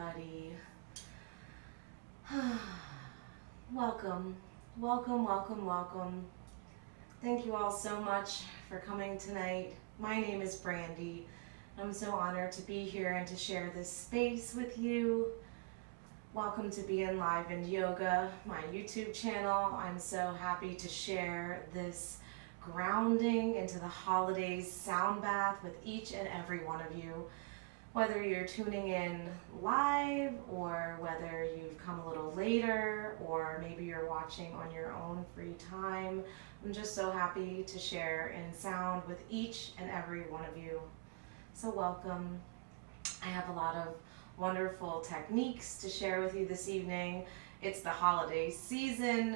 everybody. Welcome, welcome, welcome, welcome. Thank you all so much for coming tonight. My name is Brandy. I'm so honored to be here and to share this space with you. Welcome to Be In Live in Yoga, my YouTube channel. I'm so happy to share this grounding into the holidays sound bath with each and every one of you. Whether you're tuning in live or whether you've come a little later or maybe you're watching on your own free time, I'm just so happy to share in sound with each and every one of you. So welcome. I have a lot of wonderful techniques to share with you this evening. It's the holiday season.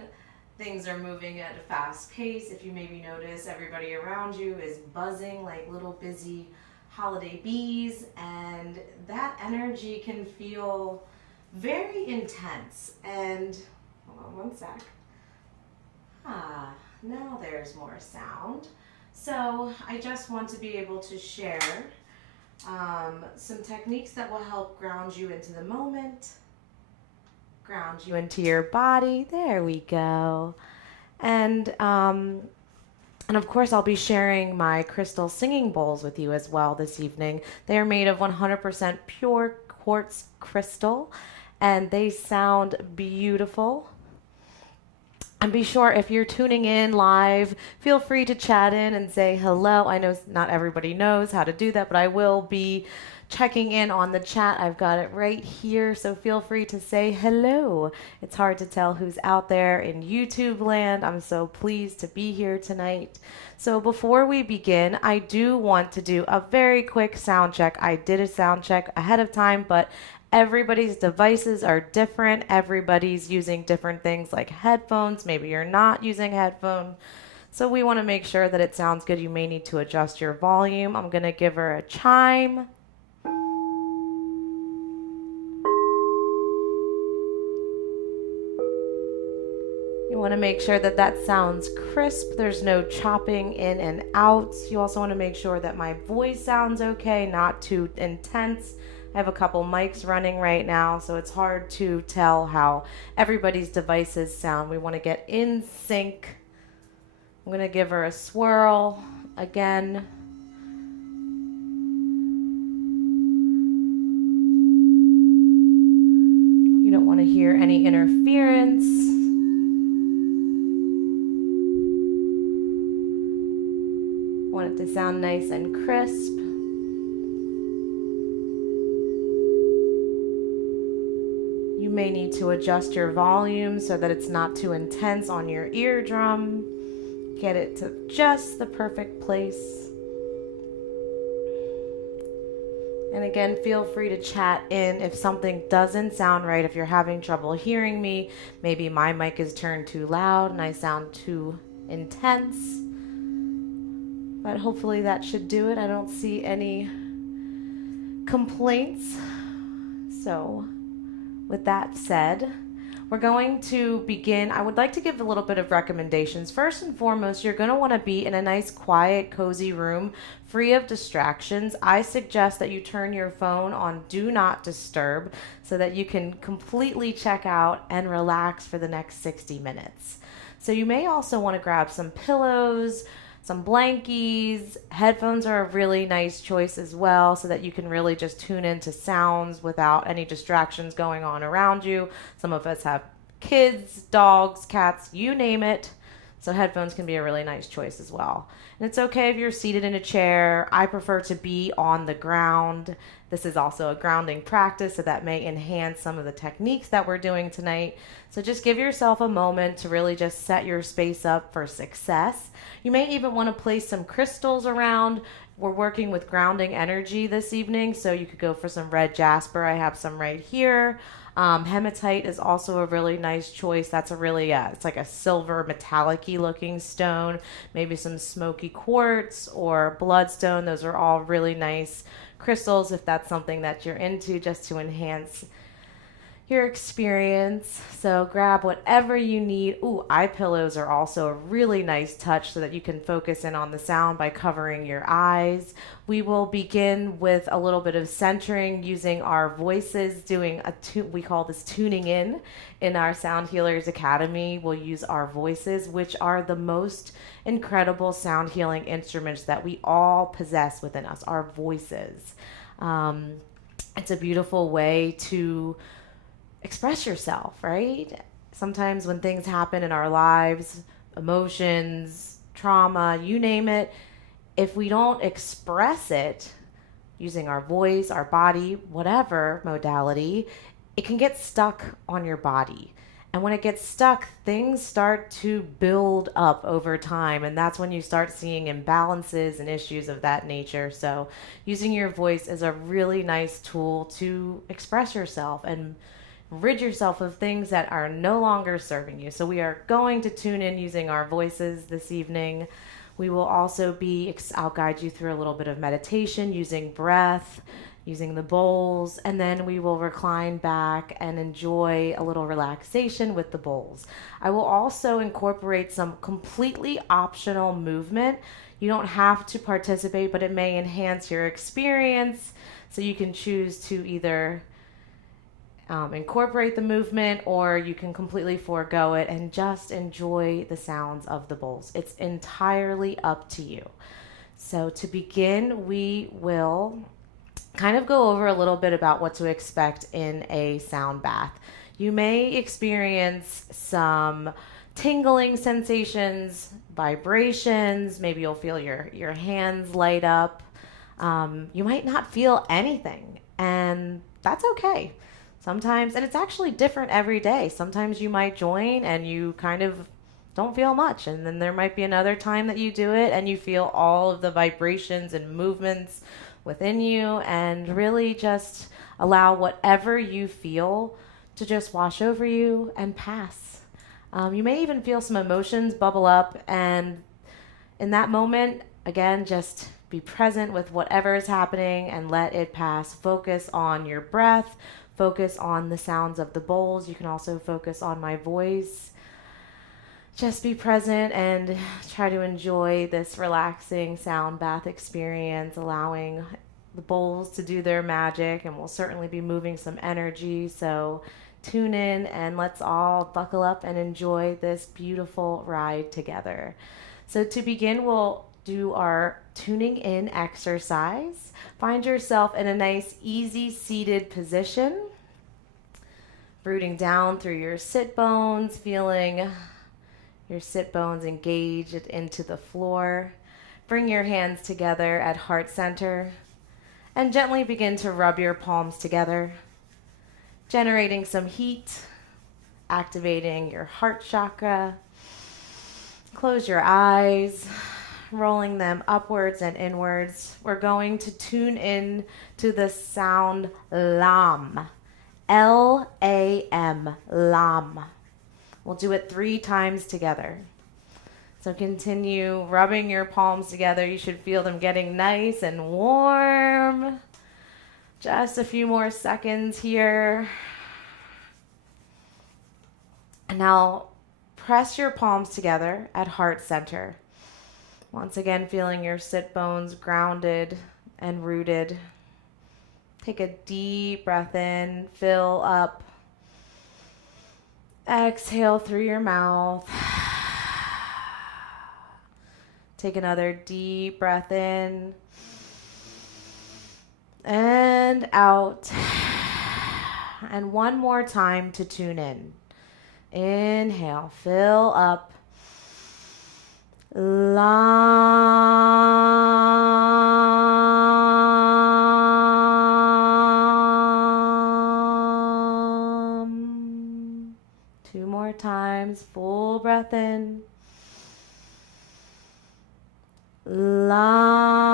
Things are moving at a fast pace. If you maybe notice, everybody around you is buzzing like little busy holiday bees, and that energy can feel very intense. And hold on one sec. Now there's more sound. So I just want to be able to share some techniques that will help ground you into the moment, ground you into your body. There we go. And of course, I'll be sharing my crystal singing bowls with you as well this evening. They are made of 100% pure quartz crystal, and they sound beautiful. And be sure, if you're tuning in live, feel free to chat in and say hello. I know not everybody knows how to do that, but I will be checking in on the chat. I've got it right here, so feel free to say hello. It's hard to tell who's out there in YouTube land. I'm so pleased to be here tonight. So before we begin, I do want to do a very quick sound check. I did a sound check ahead of time, but everybody's devices are different. Everybody's using different things like headphones. Maybe you're not using headphones. So we want to make sure that it sounds good. You may need to adjust your volume. I'm going to give her a chime. You want to make sure that that sounds crisp. There's no chopping in and out. You also want to make sure that my voice sounds okay, not too intense. I have a couple mics running right now, so it's hard to tell how everybody's devices sound. We want to get in sync. I'm going to give her a swirl again. You don't want to hear any interference. Want it to sound nice and crisp. You may need to adjust your volume so that it's not too intense on your eardrum. Get it to just the perfect place. And again, feel free to chat in if something doesn't sound right. If you're having trouble hearing me, maybe my mic is turned too loud and I sound too intense. But hopefully that should do it. I don't see any complaints. So with that said, we're going to begin. I would like to give a little bit of recommendations. First and foremost, you're going to want to be in a nice, quiet, cozy room, free of distractions. I suggest that you turn your phone on Do Not Disturb so that you can completely check out and relax for the next 60 minutes. So you may also want to grab some pillows, some blankies. Headphones are a really nice choice as well so that you can really just tune into sounds without any distractions going on around you. Some of us have kids, dogs, cats, you name it. So headphones can be a really nice choice as well. And it's okay if you're seated in a chair. I prefer to be on the ground. This is also a grounding practice, so that may enhance some of the techniques that we're doing tonight. So just give yourself a moment to really just set your space up for success. You may even want to place some crystals around. We're working with grounding energy this evening, so you could go for some red jasper. I have some right here. Hematite is also a really nice choice. That's a really, it's like a silver metallic-y looking stone. Maybe some smoky quartz or bloodstone. Those are all really nice crystals if that's something that you're into, just to enhance your experience. So grab whatever you need. Ooh, eye pillows are also a really nice touch so that you can focus in on the sound by covering your eyes. We will begin with a little bit of centering using our voices, doing we call this tuning in our Sound Healers Academy. We'll use our voices, which are the most incredible sound healing instruments that we all possess within us, our voices. It's a beautiful way to express yourself, right? Sometimes when things happen in our lives, emotions, trauma, you name it, if we don't express it using our voice, our body, whatever modality, it can get stuck on your body. And when it gets stuck, things start to build up over time. And that's when you start seeing imbalances and issues of that nature. So using your voice is a really nice tool to express yourself and rid yourself of things that are no longer serving you. So we are going to tune in using our voices this evening. We will also I'll guide you through a little bit of meditation using breath, using the bowls, and then we will recline back and enjoy a little relaxation with the bowls. I will also incorporate some completely optional movement. You don't have to participate, but it may enhance your experience. So you can choose to either incorporate the movement, or you can completely forego it and just enjoy the sounds of the bowls. It's entirely up to you. So to begin, we will kind of go over a little bit about what to expect in a sound bath. You may experience some tingling sensations, vibrations. Maybe you'll feel your hands light up. You might not feel anything, and that's okay. Sometimes, and it's actually different every day. Sometimes you might join and you kind of don't feel much. And then there might be another time that you do it and you feel all of the vibrations and movements within you, and really just allow whatever you feel to just wash over you and pass. You may even feel some emotions bubble up, and in that moment, again, just be present with whatever is happening and let it pass. Focus on your breath. Focus on the sounds of the bowls. You can also focus on my voice. Just be present and try to enjoy this relaxing sound bath experience, allowing the bowls to do their magic, and we'll certainly be moving some energy. So tune in and let's all buckle up and enjoy this beautiful ride together. So to begin, we'll do our tuning in exercise. Find yourself in a nice, easy seated position, rooting down through your sit bones, feeling your sit bones engaged into the floor. Bring your hands together at heart center and gently begin to rub your palms together, generating some heat, activating your heart chakra. Close your eyes, rolling them upwards and inwards. We're going to tune in to the sound LAM. L-A-M, LAM. We'll do it 3 times together. So continue rubbing your palms together. You should feel them getting nice and warm. Just a few more seconds here. And now press your palms together at heart center. Once again, feeling your sit bones grounded and rooted. Take a deep breath in, fill up. Exhale through your mouth. Take another deep breath in and out. And one more time to tune in. Inhale, fill up. LAM. 2 more times, full breath in. LAM.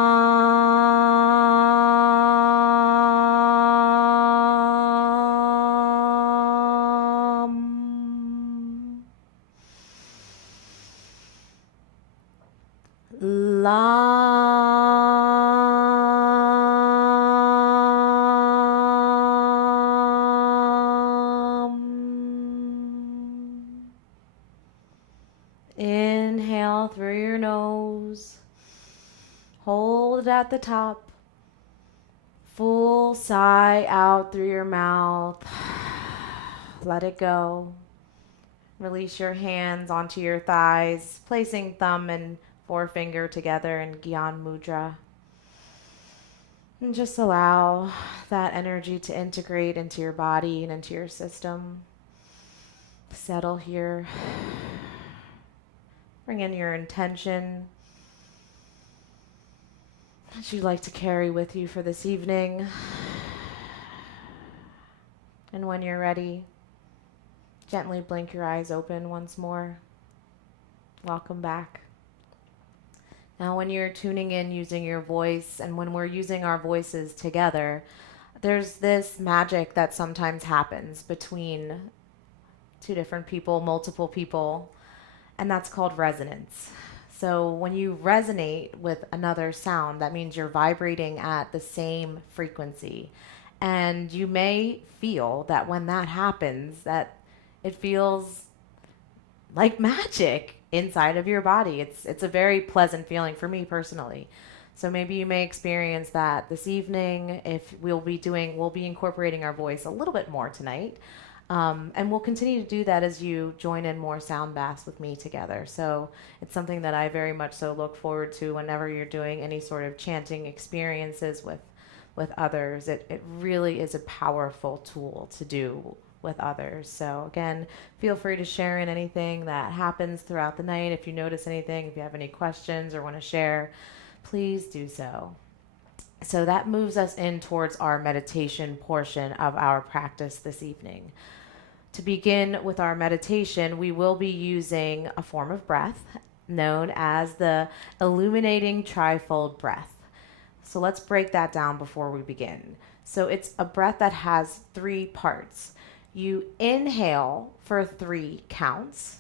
Inhale through your nose. Hold it at the top. Full sigh out through your mouth. Let it go. Release your hands onto your thighs, placing thumb and forefinger together in Gyan Mudra. And just allow that energy to integrate into your body and into your system. Settle here. Bring in your intention that you'd like to carry with you for this evening. And when you're ready, gently blink your eyes open once more. Welcome back. Now, when you're tuning in using your voice, and when we're using our voices together, there's this magic that sometimes happens between two different people, multiple people, and that's called resonance. So when you resonate with another sound, that means you're vibrating at the same frequency. And you may feel that when that happens, that it feels like magic inside of your body. It's a very pleasant feeling for me personally. So maybe you may experience that this evening. If we'll be incorporating our voice a little bit more tonight. And we'll continue to do that as you join in more sound baths with me together. So it's something that I very much so look forward to whenever you're doing any sort of chanting experiences with others. It really is a powerful tool to do with others. So again, feel free to share in anything that happens throughout the night. If you notice anything, if you have any questions or want to share, please do so. So that moves us in towards our meditation portion of our practice this evening. To begin with our meditation, we will be using a form of breath known as the illuminating trifold breath. So let's break that down before we begin. So it's a breath that has 3 parts. You inhale for 3 counts,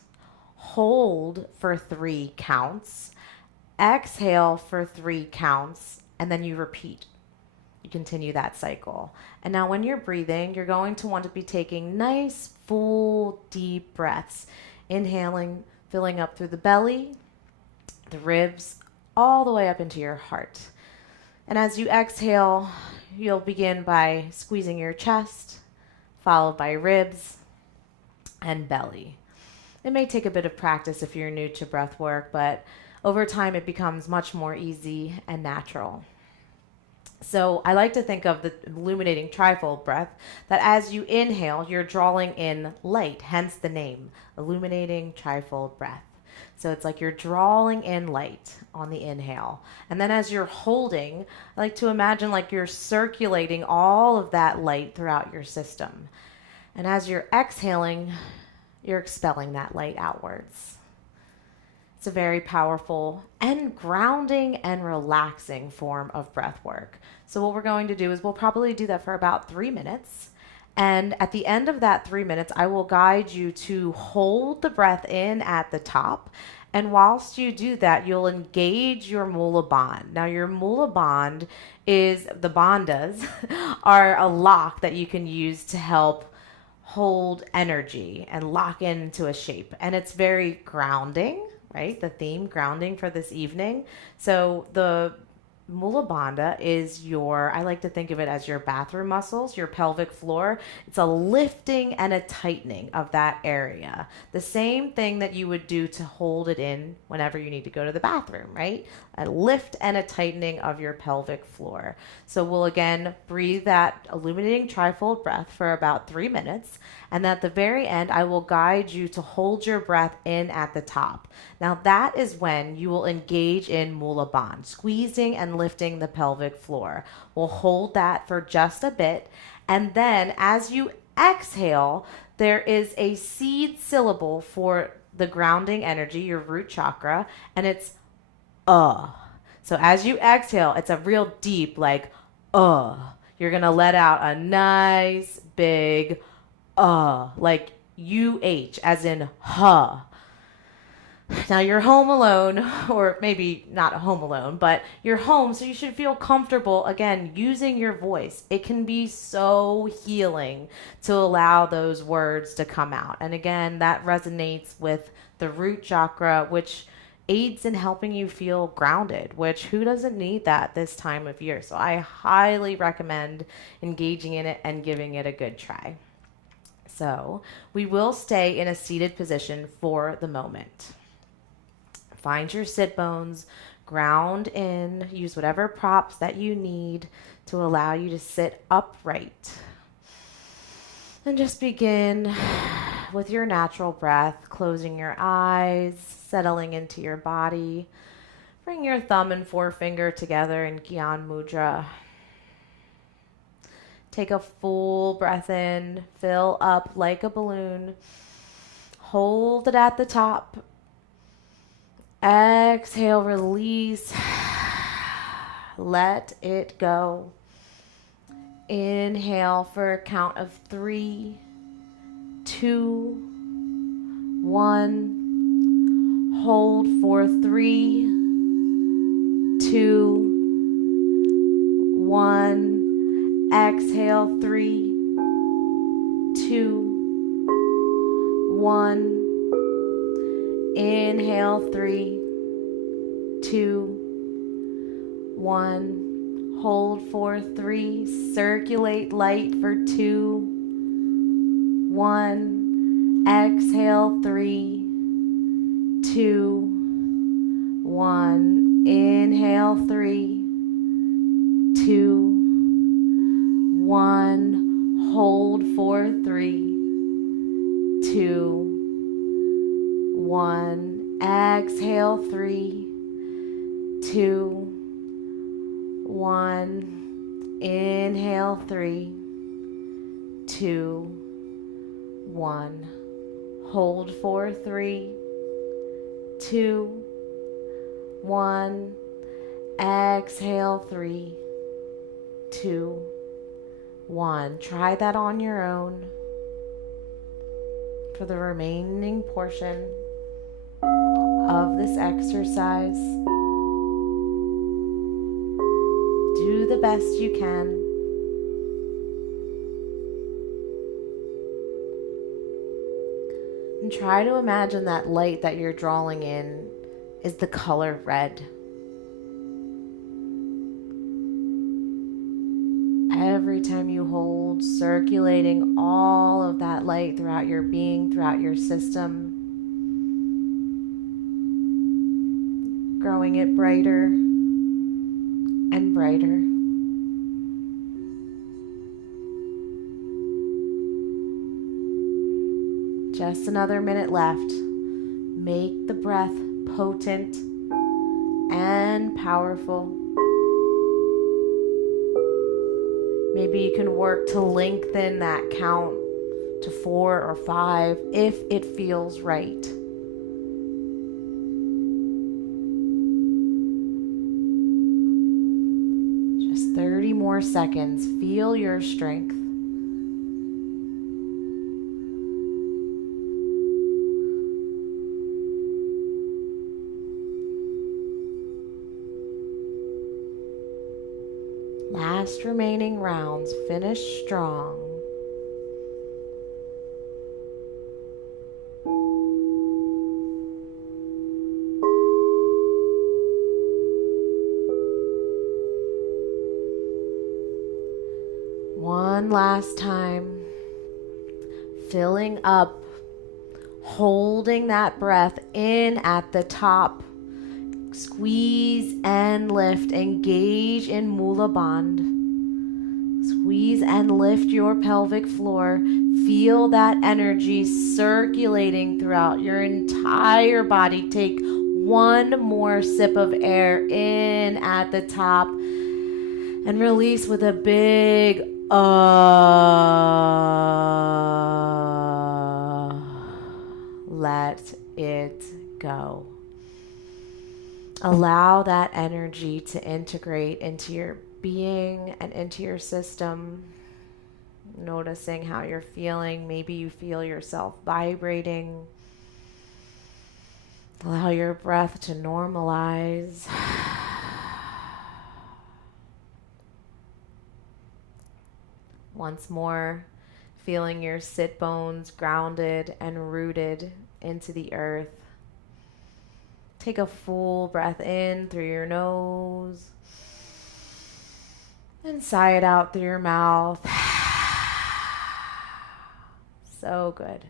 hold for 3 counts, exhale for 3 counts, and then you repeat. You continue that cycle. And now when you're breathing, you're going to want to be taking nice, full, deep breaths. Inhaling, filling up through the belly, the ribs, all the way up into your heart. And as you exhale, you'll begin by squeezing your chest, followed by ribs and belly. It may take a bit of practice if you're new to breath work, but over time it becomes much more easy and natural. So I like to think of the illuminating trifold breath, that as you inhale, you're drawing in light, hence the name, illuminating trifold breath. So it's like you're drawing in light on the inhale. And then as you're holding, I like to imagine like you're circulating all of that light throughout your system. And as you're exhaling, you're expelling that light outwards. It's a very powerful and grounding and relaxing form of breath work. So what we're going to do is we'll probably do that for about 3 minutes. And at the end of that 3 minutes, I will guide you to hold the breath in at the top. And whilst you do that, you'll engage your Mula Bandha. Now, your Mula Bandha is, the bandhas are a lock that you can use to help hold energy and lock into a shape. And it's very grounding, right? The theme, grounding for this evening. So the Mula Bandha is your, I like to think of it as your bathroom muscles, your pelvic floor. It's a lifting and a tightening of that area. The same thing that you would do to hold it in whenever you need to go to the bathroom, right? A lift and a tightening of your pelvic floor. So we'll again breathe that illuminating trifold breath for about 3 minutes. And at the very end, I will guide you to hold your breath in at the top. Now that is when you will engage in Mula Bandha, squeezing and lifting the pelvic floor. We'll hold that for just a bit. And then as you exhale, there is a seed syllable for the grounding energy, your root chakra, and it's So as you exhale, it's a real deep like You're going to let out a nice big like UH, as in huh. Now you're home alone, or maybe not home alone, but you're home, so you should feel comfortable, again, using your voice. It can be so healing to allow those words to come out. And again, that resonates with the root chakra, which aids in helping you feel grounded, which who doesn't need that this time of year? So I highly recommend engaging in it and giving it a good try. So we will stay in a seated position for the moment. Find your sit bones, ground in, use whatever props that you need to allow you to sit upright. And just begin with your natural breath, closing your eyes, settling into your body. Bring your thumb and forefinger together in Gyan Mudra. Take a full breath in, fill up like a balloon. Hold it at the top. Exhale, release. Let it go. Inhale for a count of 3, 2, 1. Hold for 3, 2, 1. Exhale, 3, 2, 1. Inhale, 3, 2, 1. Hold for 3. Circulate light for 2, 1. Exhale, 3, 2, 1. Inhale, 3, 2, 1. Hold for 3, 2, 1. Exhale, 3, 2, 1. Inhale, 3, 2, 1. Hold for 3, 2, 1. Exhale, 3, 2, 1. Try that on your own for the remaining portion of this exercise. Do the best you can. And try to imagine that light that you're drawing in is the color red. Every time you hold, circulating all of that light throughout your being, throughout your system, growing it brighter and brighter. Just another minute left. Make the breath potent and powerful. Maybe you can work to lengthen that count to 4 or 5 if it feels right. Just 30 more seconds. Feel your strength. Last remaining rounds. Finish strong. One last time. Filling up. Holding that breath in at the top. Squeeze and lift. Engage in Mula Bandh. Squeeze and lift your pelvic floor. Feel that energy circulating throughout your entire body. Take one more sip of air in at the top and release with a big let it go. Allow that energy to integrate into your being and into your system. Noticing how you're feeling. Maybe you feel yourself vibrating. Allow your breath to normalize. Once more, feeling your sit bones grounded and rooted into the earth. Take a full breath in through your nose and sigh it out through your mouth. So good.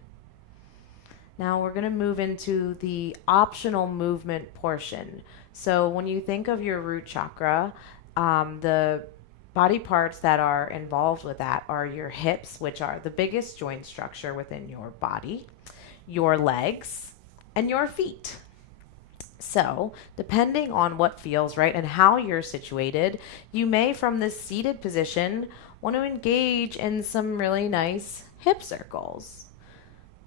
Now we're going to move into the optional movement portion. So when you think of your root chakra, the body parts that are involved with that are your hips, which are the biggest joint structure within your body, your legs, and your feet. So, depending on what feels right and how you're situated, you may, from this seated position, want to engage in some really nice hip circles.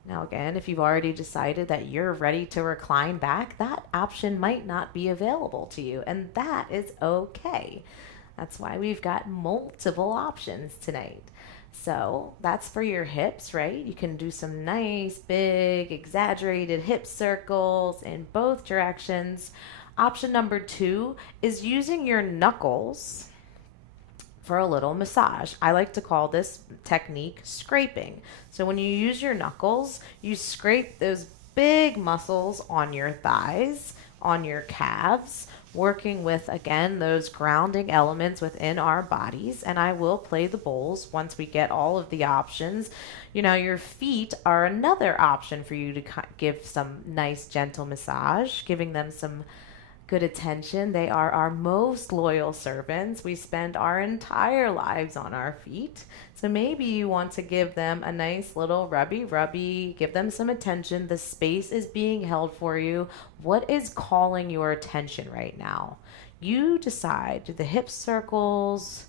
Now, again, if you've already decided that you're ready to recline back, that option might not be available to you, and that is okay. That's why we've got multiple options tonight. So that's for your hips, right? You can do some nice, big, exaggerated hip circles in both directions. Option number 2 is using your knuckles for a little massage. I like to call this technique scraping. So when you use your knuckles, you scrape those big muscles on your thighs, on your calves, working with, again, those grounding elements within our bodies. And I will play the bowls once we get all of the options. You know, your feet are another option for you to give some nice, gentle massage, giving them some good attention. They are our most loyal servants. We spend our entire lives on our feet. So maybe you want to give them a nice little rubby, give them some attention. The space is being held for you. What is calling your attention right now? You decide. Do the hip circles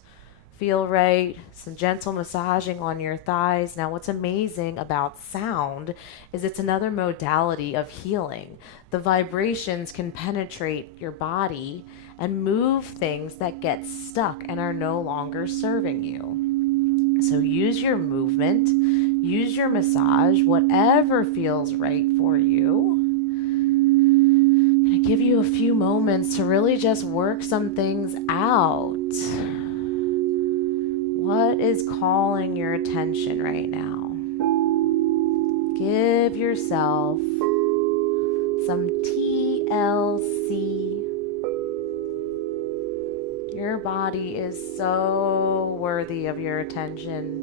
feel right? Some gentle massaging on your thighs. Now, what's amazing about sound is it's another modality of healing. The vibrations can penetrate your body and move things that get stuck and are no longer serving you. So use your movement, use your massage, whatever feels right for you. I'm going to give you a few moments to really just work some things out. What is calling your attention right now? Give yourself some TLC. Your body is so worthy of your attention.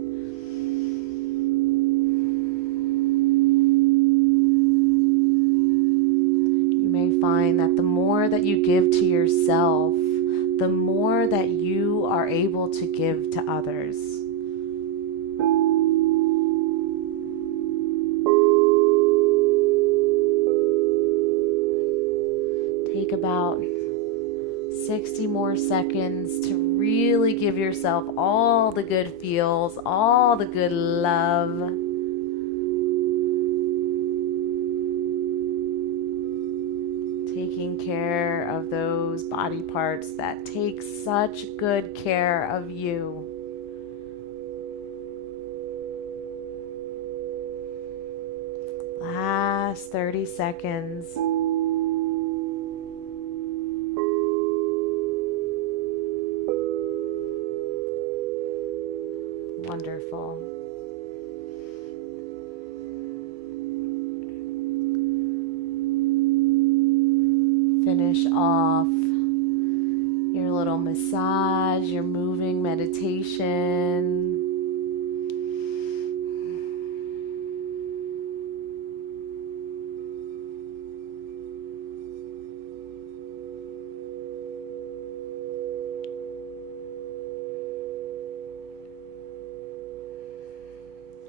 You may find that the more that you give to yourself, the more that you are able to give to others. Take about 60 more seconds to really give yourself all the good feels, all the good love. Taking care of those body parts that take such good care of you. Last 30 seconds. Wonderful. Finish off your little massage, your moving meditation.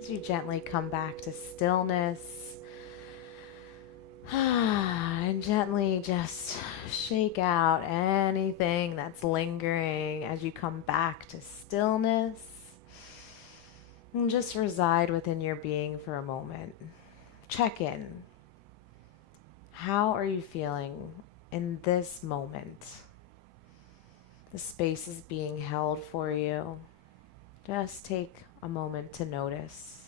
As you gently come back to stillness, and gently just shake out anything that's lingering as you come back to stillness. And just reside within your being for a moment. Check in. How are you feeling in this moment? The space is being held for you. Just take a moment to notice.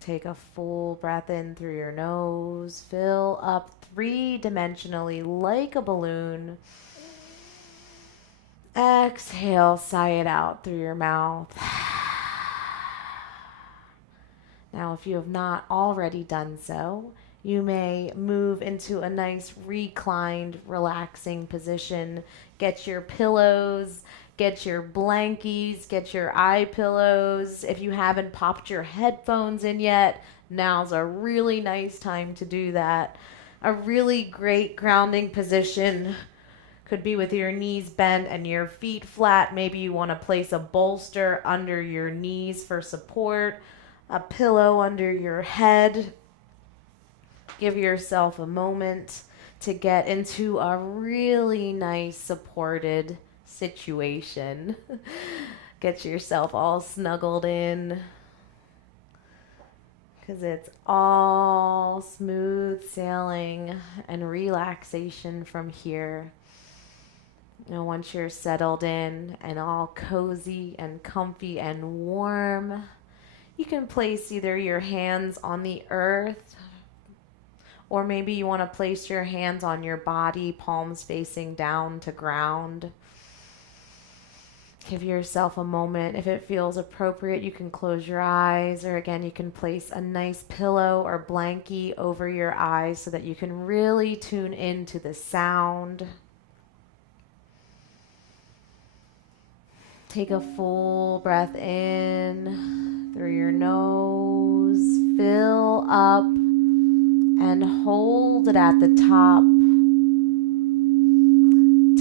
Take a full breath in through your nose. Fill up 3-dimensionally like a balloon. Exhale, sigh it out through your mouth. Now, if you have not already done so, you may move into a nice reclined, relaxing position. Get your pillows, get your blankies, get your eye pillows. If you haven't popped your headphones in yet, now's a really nice time to do that. A really great grounding position could be with your knees bent and your feet flat. Maybe you want to place a bolster under your knees for support, a pillow under your head. Give yourself a moment to get into a really nice supported situation. Get yourself all snuggled in, because it's all smooth sailing and relaxation from here. Once you're settled in and all cozy and comfy and warm, you can place either your hands on the earth, or maybe you want to place your hands on your body, palms facing down to ground. Give yourself a moment. If it feels appropriate, you can close your eyes, or again, you can place a nice pillow or blankie over your eyes so that you can really tune into the sound. Take a full breath in through your nose. Fill up and hold it at the top.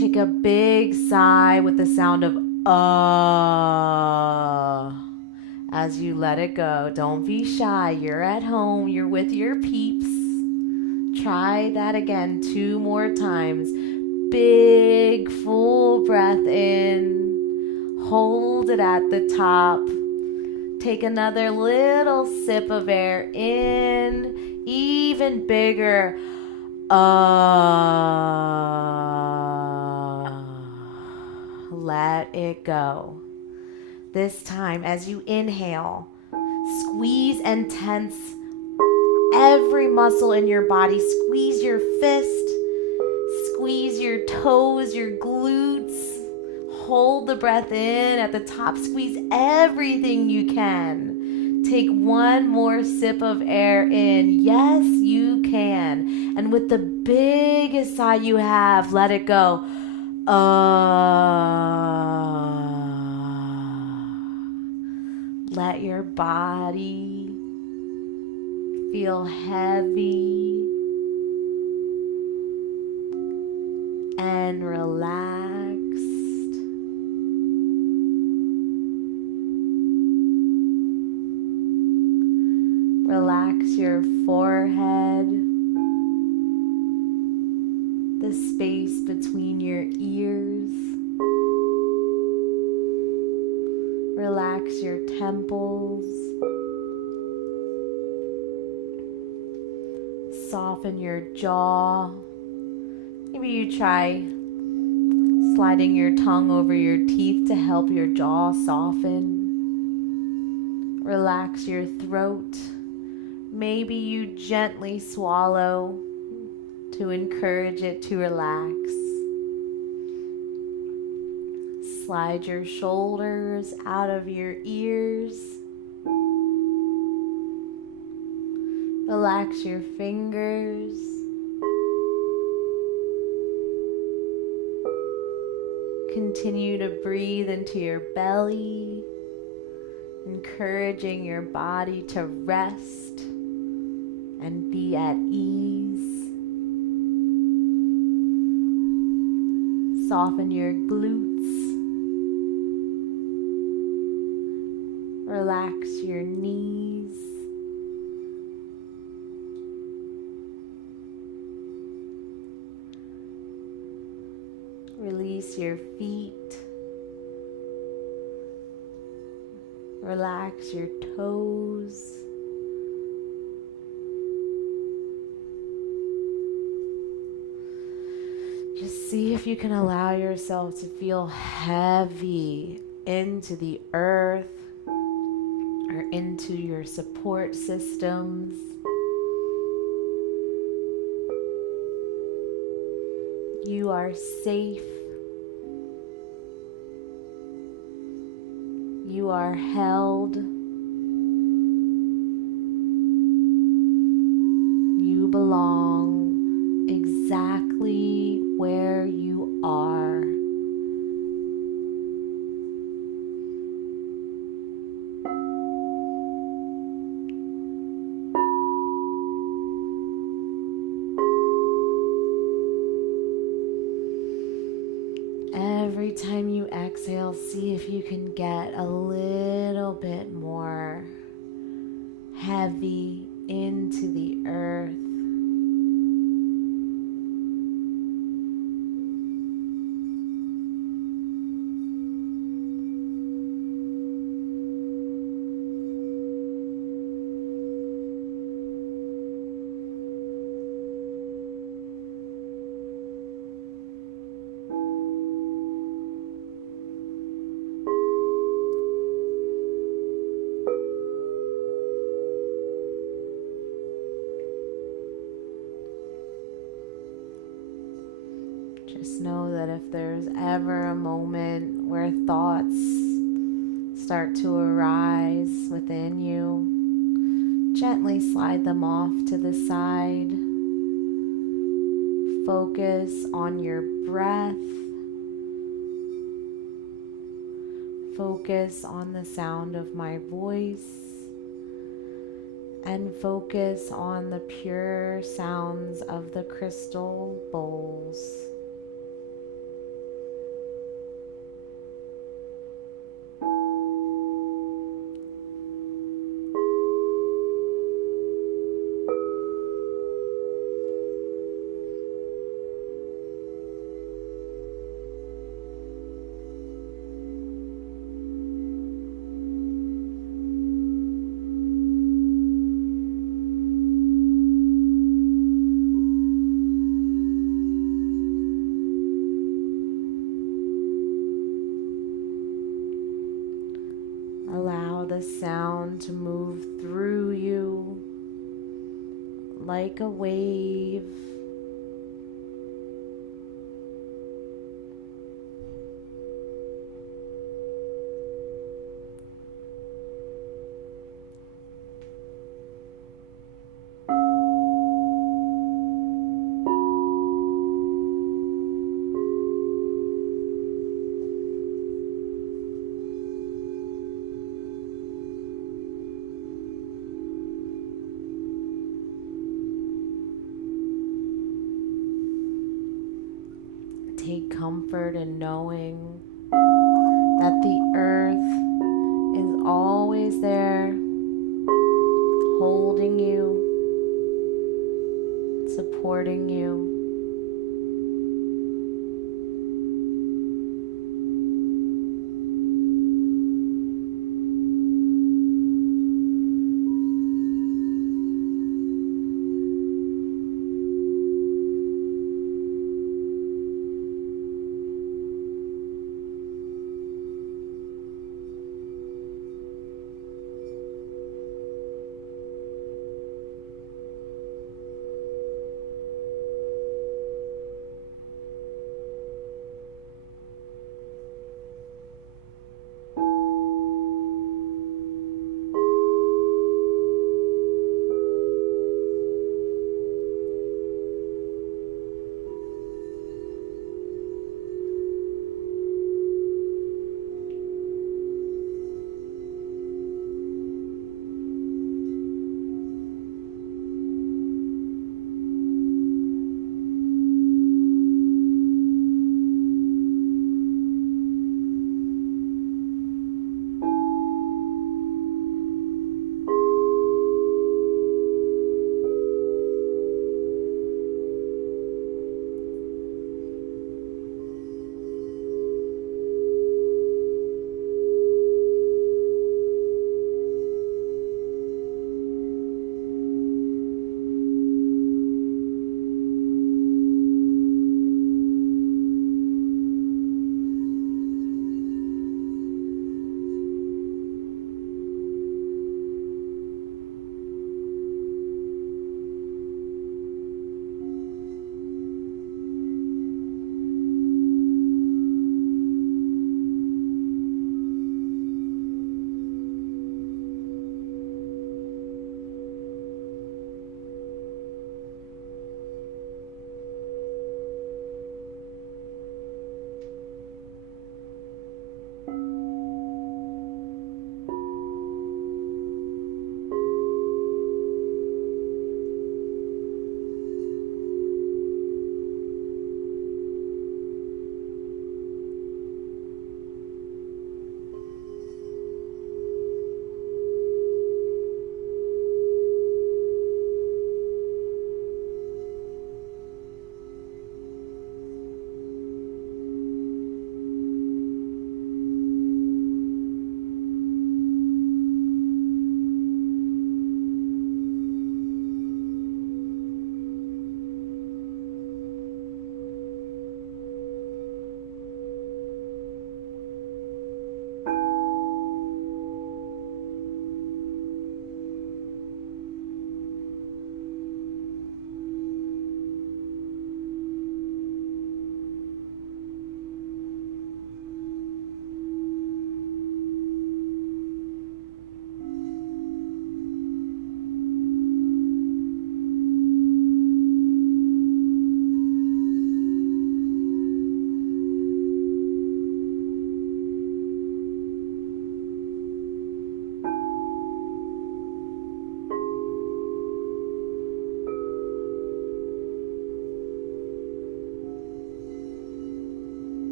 Take a big sigh with the sound of as you let it go. Don't be shy. You're at home. You're with your peeps. Try that again 2 more times. Big full breath in. Hold it at the top. Take another little sip of air in. Even bigger. Let it go. This time, as you inhale, squeeze and tense every muscle in your body. Squeeze your fist. Squeeze your toes, your glutes. Hold the breath in at the top. Squeeze everything you can. Take 1 more sip of air in. Yes, you can. And with the biggest sigh you have, let it go. Let your body feel heavy and relaxed. Relax your forehead, the space between your ears. Relax your temples. Soften your jaw. Maybe you try sliding your tongue over your teeth to help your jaw soften. Relax your throat. Maybe you gently swallow to encourage it to relax. Slide your shoulders out of your ears. Relax your fingers. Continue to breathe into your belly, encouraging your body to rest and be at ease. Soften your glutes. Relax your knees. Release your feet. Relax your toes. Just see if you can allow yourself to feel heavy into the earth or into your support systems. You are safe. You are held. exhale, see if you can get a little bit more heavy into the earth. Just know that if there's ever a moment where thoughts start to arise within you, gently slide them off to the side. Focus on your breath. Focus on the sound of my voice. And focus on the pure sounds of the crystal bowls. Allow the sound to move through you like a wave. Take comfort in knowing that the earth is always there, holding you, supporting you.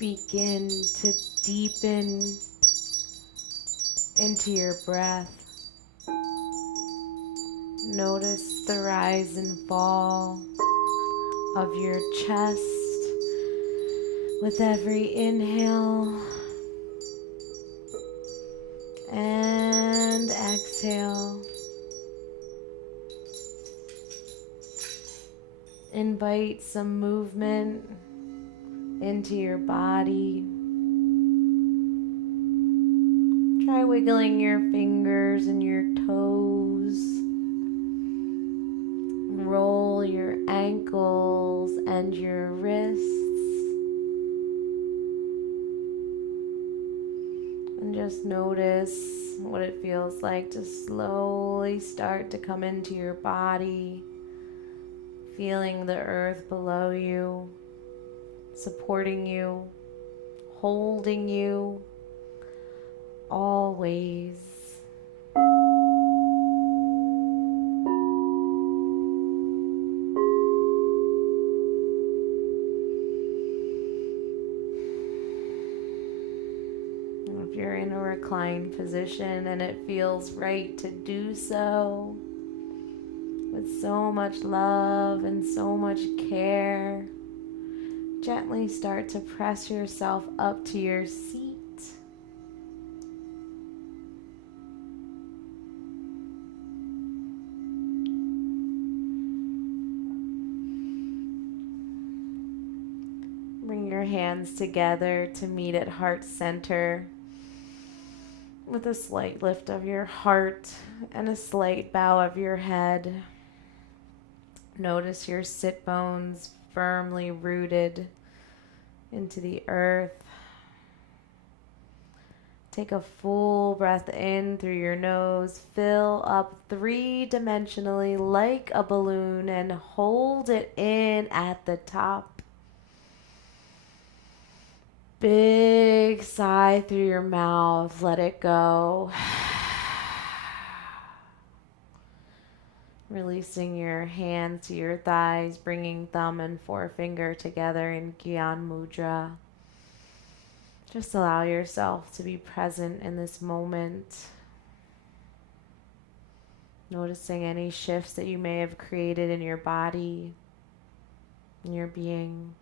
Begin to deepen into your breath. Notice the rise and fall of your chest with every inhale and exhale. Invite some movement into your body. Try wiggling your fingers and your toes. Roll your ankles and your wrists. And just notice what it feels like to slowly start to come into your body. Feeling the earth below you, supporting you, holding you, always. If you're in a reclined position and it feels right to do so, with so much love and so much care, gently start to press yourself up to your seat. Bring your hands together to meet at heart center with a slight lift of your heart and a slight bow of your head. Notice your sit bones firmly rooted into the earth. Take a full breath in through your nose. Fill up three-dimensionally like a balloon and hold it in at the top. Big sigh through your mouth. Let it go. Releasing your hands to your thighs, bringing thumb and forefinger together in Gyan Mudra. Just allow yourself to be present in this moment. Noticing any shifts that you may have created in your body, in your being.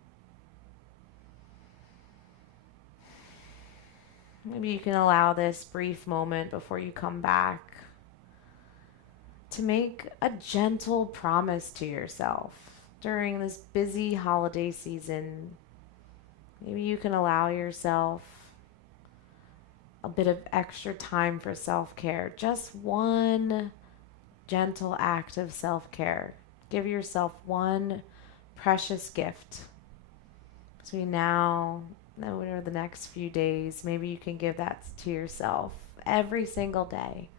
Maybe you can allow this brief moment before you come back to make a gentle promise to yourself during this busy holiday season. Maybe you can allow yourself a bit of extra time for self-care. Just one gentle act of self-care. Give yourself one precious gift. Between now and over the next few days, maybe you can give that to yourself every single day.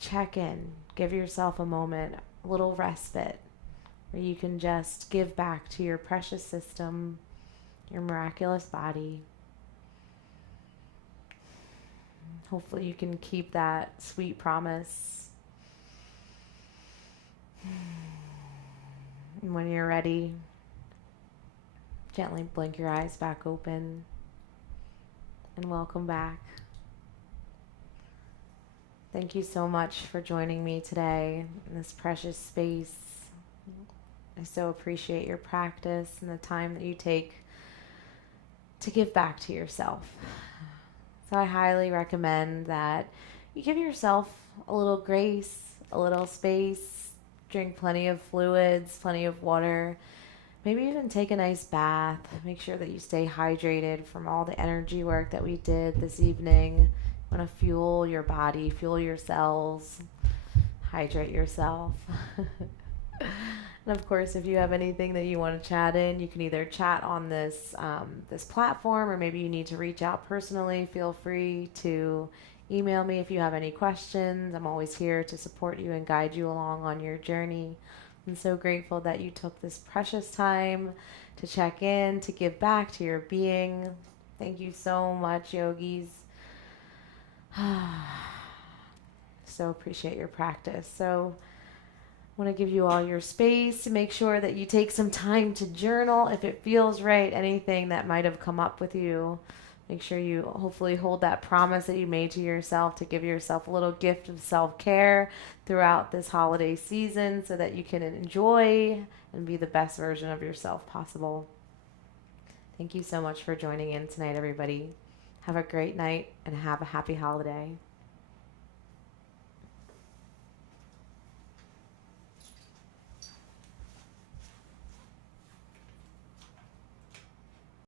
Check in. Give yourself a moment, a little respite, where you can just give back to your precious system, your miraculous body. Hopefully you can keep that sweet promise. And when you're ready, gently blink your eyes back open and welcome back. Thank you so much for joining me today in this precious space. I so appreciate your practice and the time that you take to give back to yourself. So I highly recommend that you give yourself a little grace, a little space, drink plenty of fluids, plenty of water, maybe even take a nice bath. Make sure that you stay hydrated from all the energy work that we did this evening. You want to fuel your body, fuel your cells, hydrate yourself. And of course, if you have anything that you want to chat in, you can either chat on this platform, or maybe you need to reach out personally. Feel free to email me if you have any questions. I'm always here to support you and guide you along on your journey. I'm so grateful that you took this precious time to check in, to give back to your being. Thank you so much, yogis. So appreciate your practice. So Want to give you all your space. Make sure that you take some time to journal if it feels right, anything that might have come up with you. Make sure you hopefully hold that promise that you made to yourself to give yourself a little gift of self-care throughout this holiday season so that you can enjoy and be the best version of yourself possible. Thank you so much for joining in tonight, everybody. Have a great night and have a happy holiday.